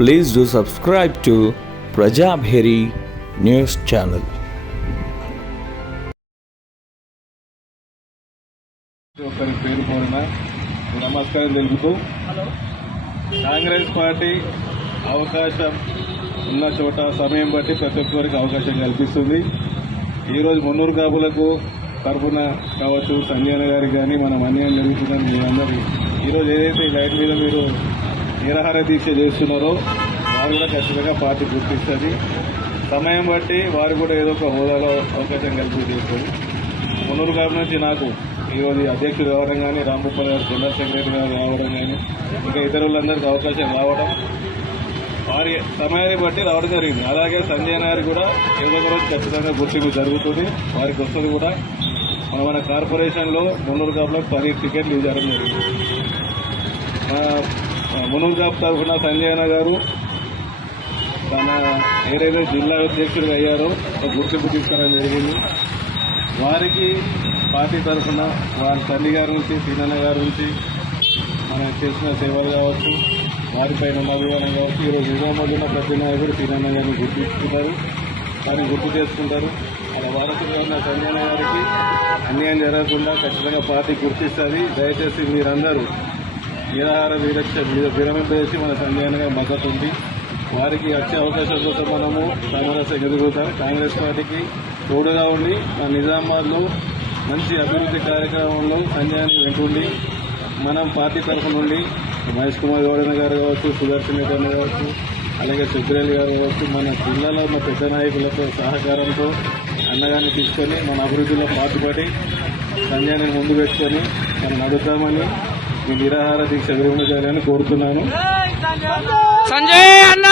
Please do subscribe to Prajabheri News Channel. ఒకరి పేరు కోరిన నమస్కారం తెలుపుతూ కాంగ్రెస్ పార్టీ అవకాశం ఉన్న చోట సమయం బట్టి ప్రతి ఒక్కరికి అవకాశం కల్పిస్తుంది. ఈరోజు మున్నూరు కాపులకు తరఫున కావచ్చు, సంజయన గారికి కానీ మనం అన్యాయం జరుగుతుందని మీరందరూ ఈరోజు ఏదైతే లైట్ మీద మీరు నిరాహార దీక్ష చేస్తున్నారో వారు కూడా ఖచ్చితంగా పార్టీ గుర్తిస్తుంది. సమయం బట్టి వారు కూడా ఏదో ఒక హోదాలో అవకాశం కల్పిస్తుంది. మున్నూరు కాపు నుంచి నాకు ఈరోజు అధ్యక్షుడు రావడం కానీ, రాంభూపాల్ గారు జనరల్ సెక్రటరీ గారు రావడం కానీ, ఇంకా ఇతరులందరికీ అవకాశం రావడం వారి సమయాన్ని బట్టి రావడం జరిగింది. అలాగే సంజయ్ గారు కూడా ఏదో ఒక రోజు ఖచ్చితంగా గుర్తింపు జరుగుతుంది, వారికి వస్తుంది కూడా. మన కార్పొరేషన్లో మున్నూరు కాపులకు 10 టికెట్లు ఇవ్వడం జరిగింది. మున్నూరు కాపు తరఫున సంజయ్ గారు తన ఏదైతే జిల్లా అధ్యక్షుడిగా అయ్యారో గుర్తింపు తీసుకోవడం జరిగింది. వారికి పార్టీ తరఫున వారి తల్లి గారి నుంచి, సీనన్న గారి నుంచి మనం చేసిన సేవలు కావచ్చు, వారిపైన ఉన్న అభిమానం కావచ్చు, ఈరోజు నిజామాబాద్ ఉన్న ప్రతి నాయకుడు సీనన్న గారిని గుర్తించుకుంటారు, వారిని గుర్తు చేసుకుంటారు. అలా వారసుగా ఉన్న సంజయ్ గారికి అన్యాయం జరగకుండా ఖచ్చితంగా పార్టీ గుర్తిస్తుంది. దయచేసి మీరందరూ నిరాహార దీక్ష విరమింపజేసి మన సంజయ్ గారి మద్దతు ఉంది. వారికి వచ్చే అవకాశం కోసం మనము సామరస్యం ఎదుగుతాం. కాంగ్రెస్ పార్టీకి తోడుగా ఉండి మన నిజామాబాద్లో మంచి అభివృద్ధి కార్యక్రమంలో సంజయాన్ని వెంటుండి మనం పార్టీ తరఫు నుండి మహేష్ కుమార్ గౌడ గారు కావచ్చు, సుదర్శన్ రెడ్డి అన్న కావచ్చు, అలాగే సుబ్రేల్ గారు కావచ్చు, మన జిల్లాలో ఉన్న పెద్ద నాయకులతో సహకారంతో అన్నగాన్ని తీసుకొని మన అభివృద్ధిలో పాటుపడి సంజయాన్ని ముందు పెట్టుకొని మనం నడుద్దామని ఈ నిరాహార దీక్ష విరమణ చేయాలని కోరుతున్నాను. సంజయ్ అన్న